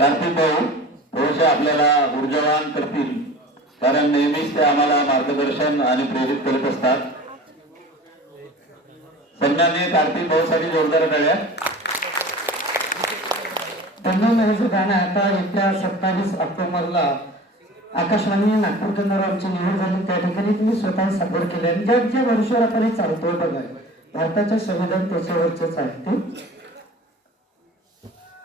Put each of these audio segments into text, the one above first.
कार्तिक भाऊ थोडेसे आपल्याला ऊर्जावान करतील, कारण नेहमीच ते आम्हाला मार्गदर्शन आणि प्रेरित करत असतात. सन्माननीय कार्तिक भाऊ साठी जोरदार टाळ्या. त्यांना हे गाणं आता येत्या 27 ऑक्टोबरला आकाशवाणी नागपूर केंद्रावरची निवड झाली, त्या ठिकाणी तुम्ही स्वतः सादर केले आणि ज्या वर्षावर आपण हे चालतोय बघा, भारताचे संविधान त्याच्यावरचेच आहे ते.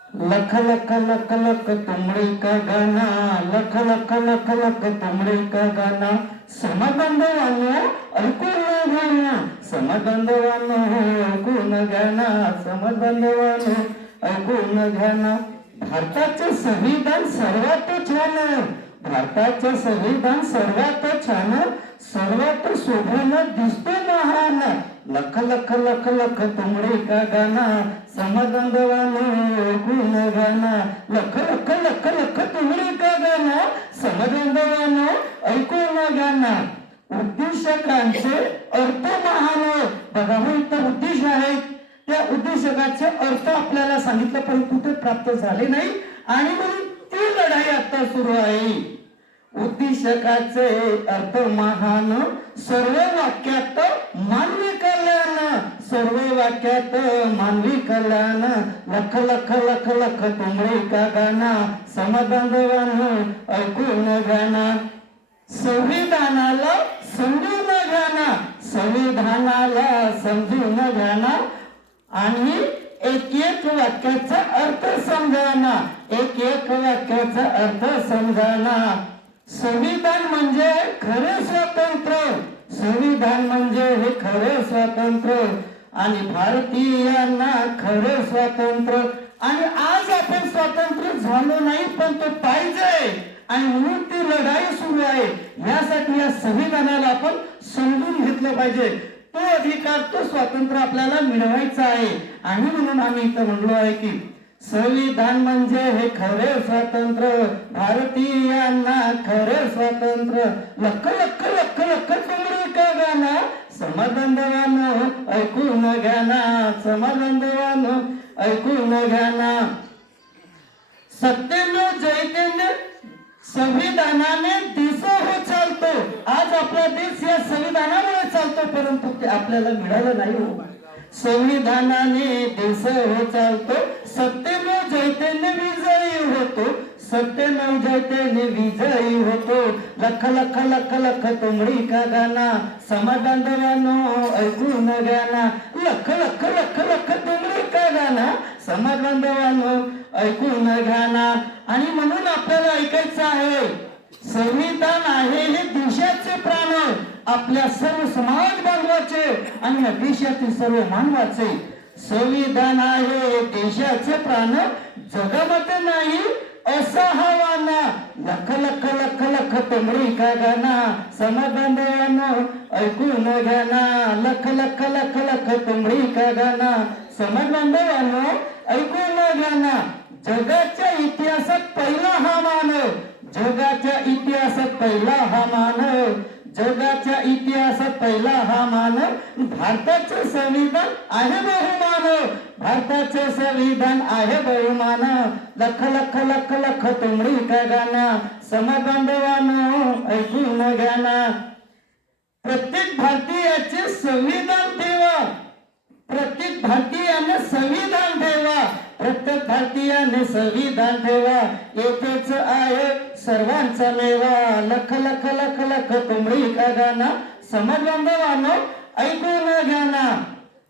लख लख लख लख तुमरे का गाना, लख लख लख लख तुमरे का गाना, समबंधवानो ऐकून गाना, समबंधवानो ऐकून गाना, समबंधवानो ऐकून गाना. भारताचे संविधान सर्वात छान, भारताचे संविधान सर्वात छान, सर्वात शोभून दिसतो महान. लख लख लख लख तुमरे का गाना, समबंधवानो ऐकून गाना, लख लख लख लख तुमरे का गाना, समबंधवानो ऐकून गाना. उद्देशकांचे अर्थ महान. बघा हो, इथं उद्देश आहेत, त्या उद्देशकाचे अर्थ आपल्याला सांगितलं परंतु ते प्राप्त झाले नाही आणि म्हणून ती लढाई आता सुरू आहे. उद्देशकाचे अर्थ महान, सर्व वाक्यात मानवी कल्याण, सर्व वाक्यात मानवी कल्याण. लख लख लख लख तुमरे का गाना, समबंधवानो ऐकून गाना. संविधानाला समजून गाना, संविधानाला समजून गाना आणि एक एक वाक्याचा अर्थ समजाना, एक एक वाक्याचा अर्थ समजाना. संविधान म्हणजे खरे स्वातंत्र्य, संविधान म्हणजे हे खरे स्वातंत्र्य आणि भारतीयांना खरे स्वातंत्र्य. आणि आज आपण स्वातंत्र्य झालो नाही पण तो पाहिजे आणि म्हणून ती लढाई सुरू आहे. यासाठी या संविधानाला आपण समजून घेतलं पाहिजे. तो अधिकार, तो स्वातंत्र्य आपल्याला मिळवायचा आहे आणि म्हणून आम्ही इथं म्हणलो आहे की संविधान म्हणजे हे खरे स्वातंत्र्य, भारतीयांना खरे स्वातंत्र्य. लख लख लख लख तुमरे का गाना, समबंधवानो ऐकून गाना, समबंधवानो ऐकून गाना. सत्यमेव जयते संविधानाने देश हो चालतो. आज आपला देश या संविधानामुळे चालतो परंतु ते आपल्याला मिळालं नाही हो. संविधानाने देश हो चालतो, सत्यमेव जयतेने विजयी होतो, सत्यमेव जयतेने विजयी होतो. लख लख लख लख तुमरी का गाना, समबंधवानो ऐकून गाना, लख लख लख लख तुमरी का गाना, समबंधवानो ऐकून गाना. आणि म्हणून आपल्याला ऐकायचं आहे, संविधान आहे हे देशाचे प्राण, आपल्या सर्व समाज बांधवाचे आणि या देशातील सर्व मानवाचे. संविधान आहे देशाचे प्राण, जगामध्ये नाही असा हवाना. लख लख लख लख तुमरी का गाना, समबंधवानो ऐकून गाना, लख लख लख लख तुमरी का गाना, समबंधवानो ऐकून गाना. जगाच्या इतिहासात पहिला हा मानव, जगाच्या इतिहासात पहिला हा मानव, जगाच्या इतिहासात पहिला हा मानव. भारताचे संविधान आहे बहुमान, भारताचे संविधान आहे बहुमान. लख लख लख लख तुमरी का गाना, समबंधवानो ऐकून गाना. प्रत्येक भारतीयाचे संविधान ठेवा, प्रत्येक भारतीयाने संविधान ठेवा, प्रत्येक भारतीयाने संविधान ठेवा. येथेच आहे सर्वांचा मेवा. लख लख लख लख तुमरी का गाना, समबंधवानो ऐकून गाना.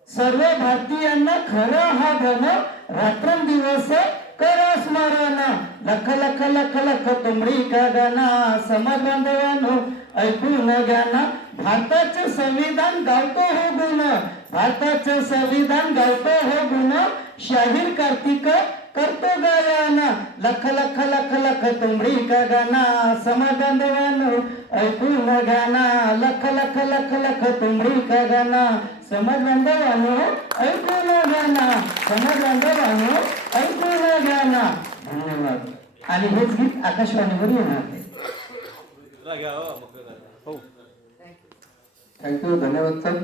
सर्व भारतीयांना खरा हा धन, रात्रंदिवस करा स्मरण. लख लख लख लख तुमरी का गाना, समबंधवानो ऐकून गाना. भारताचे संविधान गावतो हो गुण, भारताचे संविधान गावतो हो गुण, शाहीर कार्तिक करतो गायन. लख लख लख लख तुमरी का गाना, समबंधवानो ऐकून गाना. लख लख लख लख तुमरी का गाना, समबंधवानो ऐकून गाना, समबंधवानो ऐकून गाना. धन्यवाद. आणि हेच गीत आकाशवाणीवर येणार आहे. थँक्यू. धन्यवाद सर.